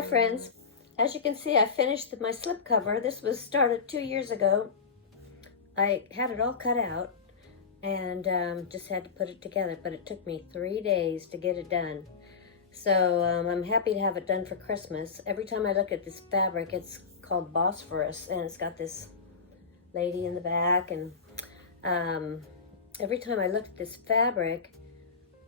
Hi friends, as you can see I finished my slip cover. This was started 2 years ago. I had it all cut out and just had to put it together, but it took me 3 days to get it done. So I'm happy to have it done for Christmas. Every time I look at this fabric, it's called Bosphorus, and it's got this lady in the back, and every time I look at this fabric,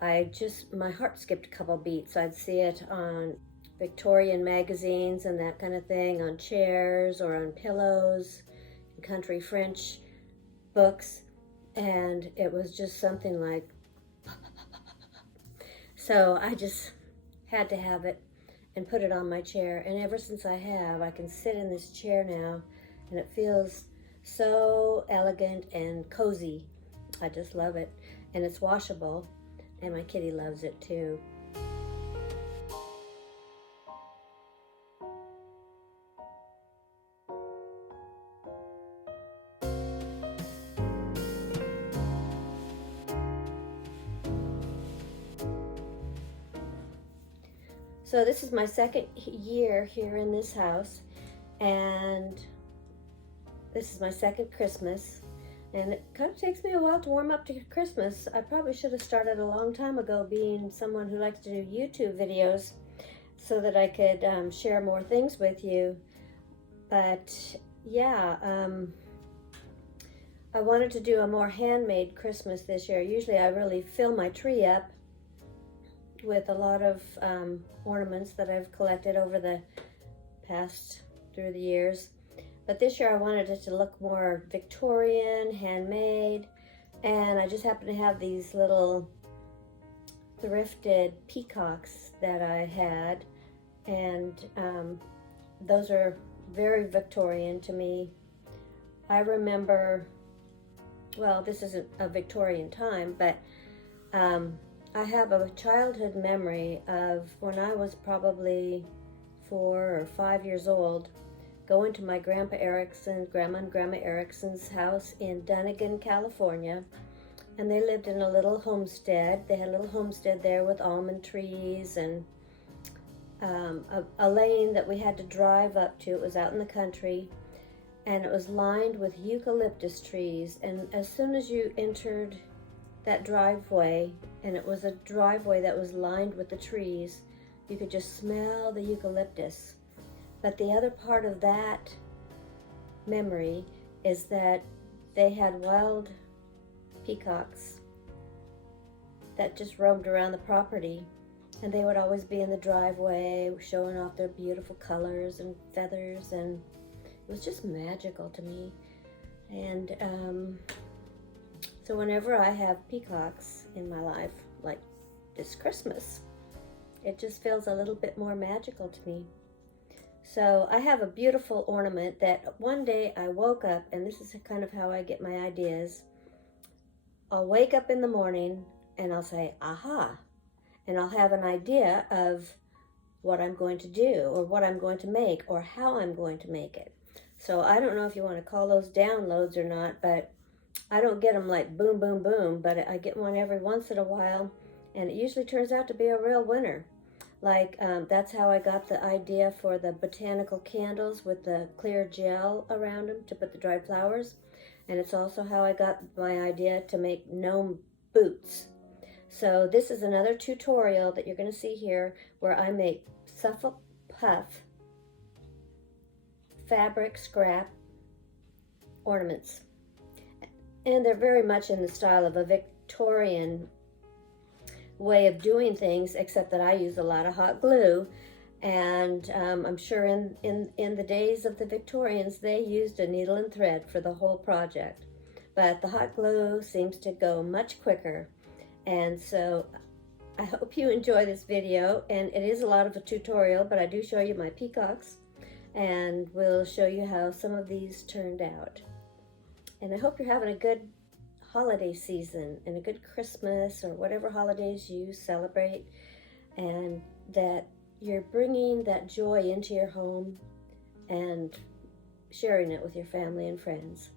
my heart skipped a couple beats. I'd see it on Victorian magazines and that kind of thing, on chairs or on pillows, in country French books, and it was just something like, so I just had to have it and put it on my chair, and ever since I can sit in this chair now, and it feels so elegant and cozy. I just love it, and it's washable, and my kitty loves it too. So this is my second year here in this house, and this is my second Christmas, and it kind of takes me a while to warm up to Christmas. I probably should have started a long time ago, being someone who likes to do YouTube videos, so that I could share more things with you. But yeah, I wanted to do a more handmade Christmas this year. Usually I really fill my tree up with a lot of ornaments that I've collected over the past, through the years. But this year I wanted it to look more Victorian, handmade, and I just happen to have these little thrifted peacocks that I had, and those are very Victorian to me. I remember, well, this isn't a Victorian time, but I have a childhood memory of when I was probably 4 or 5 years old, going to my Grandma and Grandma Erickson's house in Dunnigan, California, and they lived in a little homestead. They had a little homestead there with almond trees and a lane that we had to drive up to. It was out in the country, and it was lined with eucalyptus trees, and as soon as you entered that driveway, and it was a driveway that was lined with the trees, you could just smell the eucalyptus. But the other part of that memory is that they had wild peacocks that just roamed around the property, and they would always be in the driveway showing off their beautiful colors and feathers, and it was just magical to me. And so whenever I have peacocks in my life, like this Christmas, it just feels a little bit more magical to me. So I have a beautiful ornament that one day I woke up, and this is kind of how I get my ideas. I'll wake up in the morning and I'll say, aha, and I'll have an idea of what I'm going to do, or what I'm going to make, or how I'm going to make it. So I don't know if you want to call those downloads or not, but I don't get them like boom, boom, boom, but I get one every once in a while, and it usually turns out to be a real winner. Like, that's how I got the idea for the botanical candles with the clear gel around them to put the dried flowers. And it's also how I got my idea to make gnome boots. So this is another tutorial that you're going to see here, where I make Suffolk puff fabric scrap ornaments. And they're very much in the style of a Victorian way of doing things, except that I use a lot of hot glue, and I'm sure in the days of the Victorians they used a needle and thread for the whole project, but the hot glue seems to go much quicker. And so I hope you enjoy this video, and it is a lot of a tutorial, but I do show you my peacocks, and we'll show you how some of these turned out. And I hope you're having a good holiday season and a good Christmas, or whatever holidays you celebrate, and that you're bringing that joy into your home and sharing it with your family and friends.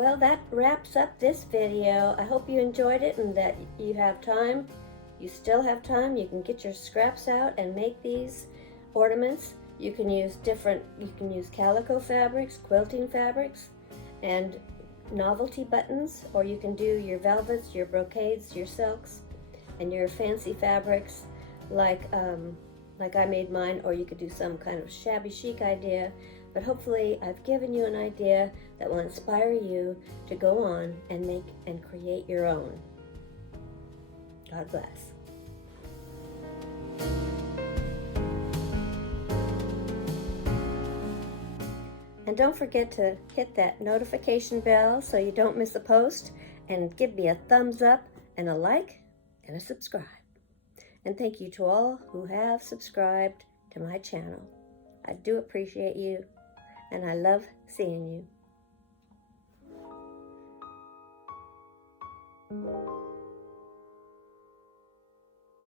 Well, that wraps up this video. I hope you enjoyed it and that you have time. You still have time. You can get your scraps out and make these ornaments. You can use calico fabrics, quilting fabrics, and novelty buttons, or you can do your velvets, your brocades, your silks, and your fancy fabrics like I made mine, or you could do some kind of shabby chic idea. But hopefully I've given you an idea that will inspire you to go on and make and create your own. God bless. And don't forget to hit that notification bell so you don't miss a post, and give me a thumbs up and a like and a subscribe. And thank you to all who have subscribed to my channel. I do appreciate you, and I love seeing you.